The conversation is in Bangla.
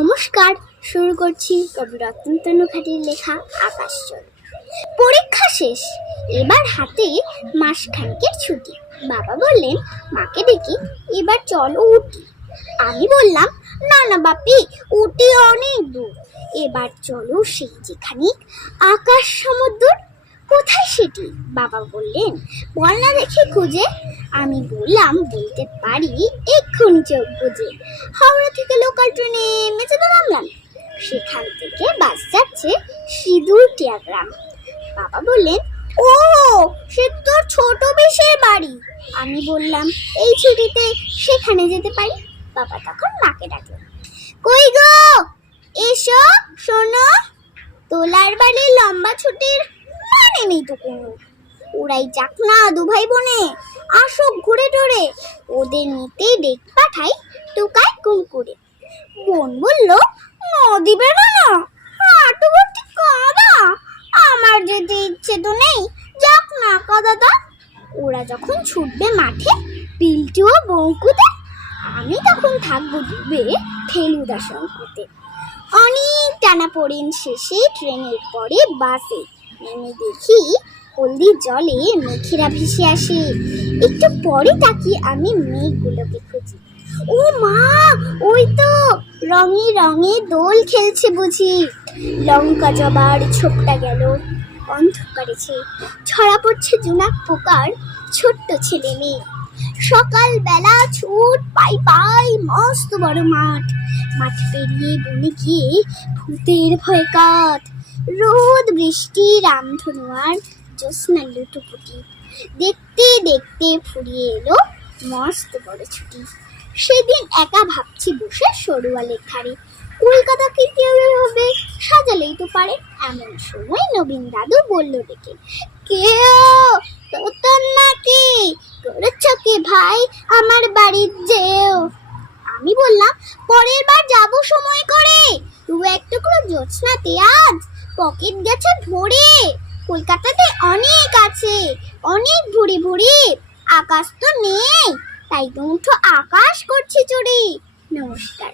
নমস্কার, শুরু করছি কবি রতনতনু ঘাটের লেখা আকাশ চল পরীক্ষা শেষ, এবার হাতে মাসখানেকের ছুটি। বাবা বললেন, মাকে ডেকে এবার চলো উঠি। আমি বললাম না না বাপি, উঠি অনেক দূর। এবার চলো সেই যেখানে আকাশ সমুদ্র কোথায় সেটি? বাবা বললেন বল না দেখি খুঁজে। আমি বললাম, বলতে পারি এক্ষুনি চোখ বুঝে হাওড়া থেকে লোকাল ট্রেনে মেচে তো নামলাম সেখান থেকে বাস যাচ্ছে সিঁদুর টিয়াগ্রাম। বাবা বললেন ও সে তোর ছোট বেশের বাড়ি। আমি বললাম, এই ছুটিতে সেখানে যেতে পারি? বাবা তখন মাকে ডাকলেন, কই গো? এসো, শোনো। তোলার বাড়ি লম্বা ছুটির মানে নেই তো কোনো। ওরাই যাক না দু ভাই বোনে আসো ঘুরে টরে। ওদের নিতে ডেক পাঠাই টোকায় কুমকুরে বোন বলল নদী বেরো না হাঁটু ভর্তি কাদা। আমার যেতে ইচ্ছে তো নেই, যাক না কাদাটা ওরা যখন ছুটবে মাঠে, পিলটু ও বঙ্কুতে, আমি তখন থাকব ডুবে ফেলুদা শঙ্কুতে। অনেক টানা পড়েন শেষে, ট্রেনের পরে বাসে নেমে দেখি হলদির জলে মেঘেরা ভেসে আসে। একটু পরে তাকিয়ে আমি মেঘগুলোকে খুঁজি। ও মা, ওই তো রঙে রঙে দোল খেলছে বুঝি। লঙ্কা জবার ছোপটা গেল অন্ধকারেছে ছড়া পড়ছে জোনাক পোকার ছোট্ট ছেলে মেয়ে। সকালবেলা ছুট পাই পাই মস্ত বড় মাঠ। মাঠ পেরিয়ে বনে গিয়ে ভূতের ভয় কাঠ রোদ, বৃষ্টি রামধনু আর জ্যোৎস্না, লুটোপুটি। দেখতে দেখতে ফুরিয়ে এলো মস্ত বড় ছুটি। সেদিন একা ভাবছি বসে সরুয়ালের ধারে। কলকাতাকে কেউ হবে সাজালেই তো পারে। এমন সময় নবীন দাদু বলল ডেকে, কেউ তোর নাকি? করেছ কি ভাই আমার বাড়ির যেও আমি বললাম, পরের বার যাব সময় করে। দু এক টুকরো জ্যোৎস্নাতে আজ পকেট গেছে ভরে। কলকাতাতে অনেক আছে, অনেক ভুড়ি ভুড়ি আকাশ তো নেই, তাই তো উঠো আকাশ করছি চুরি নমস্কার।